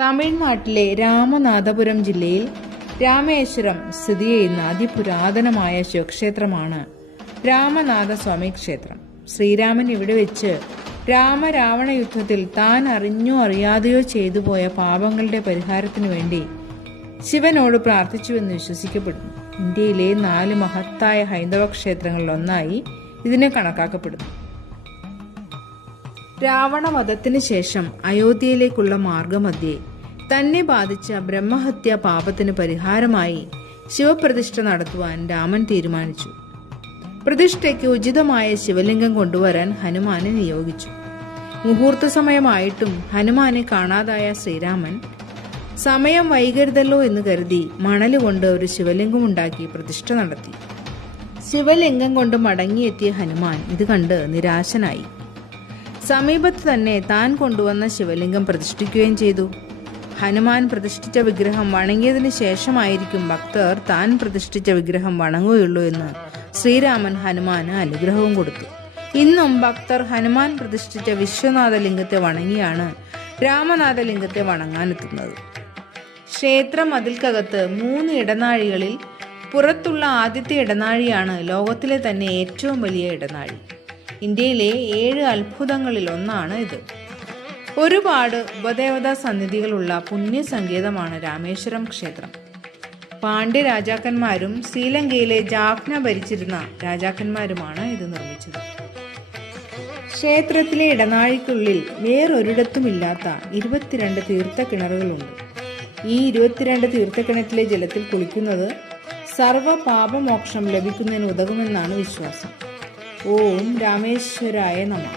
തമിഴ്നാട്ടിലെ രാമനാഥപുരം ജില്ലയിൽ രാമേശ്വരം സ്ഥിതി ചെയ്യുന്ന അതിപുരാതനമായ ശിവക്ഷേത്രമാണ് രാമനാഥസ്വാമി ക്ഷേത്രം. ശ്രീരാമൻ ഇവിടെ വെച്ച് രാമരാവണ യുദ്ധത്തിൽ താൻ അറിഞ്ഞോ അറിയാതെയോ ചെയ്തു പോയ പാപങ്ങളുടെ പരിഹാരത്തിനു വേണ്ടി ശിവനോട് പ്രാർത്ഥിച്ചുവെന്ന് വിശ്വസിക്കപ്പെടുന്നു. ഇന്ത്യയിലെ 4 മഹത്തായ ഹൈന്ദവ ക്ഷേത്രങ്ങളിലൊന്നായി ഇതിനെ കണക്കാക്കപ്പെടുന്നു. രാവണവധത്തിന് ശേഷം അയോധ്യയിലേക്കുള്ള മാർഗമധ്യേ തന്നെ ബാധിച്ച ബ്രഹ്മഹത്യ പാപത്തിന് പരിഹാരമായി ശിവപ്രതിഷ്ഠ നടത്തുവാൻ രാമൻ തീരുമാനിച്ചു. പ്രതിഷ്ഠയ്ക്ക് ഉചിതമായ ശിവലിംഗം കൊണ്ടുവരാൻ ഹനുമാനെ നിയോഗിച്ചു. മുഹൂർത്ത സമയമായിട്ടും ഹനുമാനെ കാണാതായ ശ്രീരാമൻ സമയം വൈകരുതല്ലോ എന്ന് കരുതി മണലുകൊണ്ട് ഒരു ശിവലിംഗം ഉണ്ടാക്കി പ്രതിഷ്ഠ നടത്തി. ശിവലിംഗം കൊണ്ട് മടങ്ങിയെത്തിയ ഹനുമാൻ ഇത് കണ്ട് നിരാശനായി. സമീപത്ത് തന്നെ താൻ കൊണ്ടുവന്ന ശിവലിംഗം പ്രതിഷ്ഠിക്കുകയും ചെയ്തു. ഹനുമാൻ പ്രതിഷ്ഠിച്ച വിഗ്രഹം വണങ്ങിയതിന് ശേഷമായിരിക്കും ഭക്തർ താൻ പ്രതിഷ്ഠിച്ച വിഗ്രഹം വണങ്ങുകയുള്ളൂ എന്ന് ശ്രീരാമൻ ഹനുമാന് അനുഗ്രഹവും കൊടുത്തു. ഇന്നും ഭക്തർ ഹനുമാൻ പ്രതിഷ്ഠിച്ച വിശ്വനാഥ ലിംഗത്തെ വണങ്ങിയാണ് രാമനാഥലിംഗത്തെ വണങ്ങാനെത്തുന്നത്. ക്ഷേത്ര മതിൽക്കകത്ത് 3 ഇടനാഴികളിൽ പുറത്തുള്ള ആദ്യത്തെ ഇടനാഴിയാണ് ലോകത്തിലെ തന്നെ ഏറ്റവും വലിയ ഇടനാഴി. ഇന്ത്യയിലെ 7 അത്ഭുതങ്ങളിൽ ഒന്നാണ് ഇത്. ഒരുപാട് ഉപദേവതാ സന്നിധികളുള്ള പുണ്യസങ്കേതമാണ് രാമേശ്വരം ക്ഷേത്രം. പാണ്ഡ്യ രാജാക്കന്മാരും ശ്രീലങ്കയിലെ ജാഫ്ന ഭരിച്ചിരുന്ന രാജാക്കന്മാരുമാണ് ഇത് നിർമ്മിച്ചത്. ക്ഷേത്രത്തിലെ ഇടനാഴിക്കുള്ളിൽ വേറൊരിടത്തുമില്ലാത്ത 22 തീർത്ഥക്കിണറുകളുണ്ട്. ഈ 22 തീർത്ഥക്കിണറ്റിലെ ജലത്തിൽ കുളിക്കുന്നത് സർവ്വ പാപമോക്ഷം ലഭിക്കുന്നതിന് ഉതകുമെന്നാണ് വിശ്വാസം. ഓം രാമേശ്വരായ നമഃ.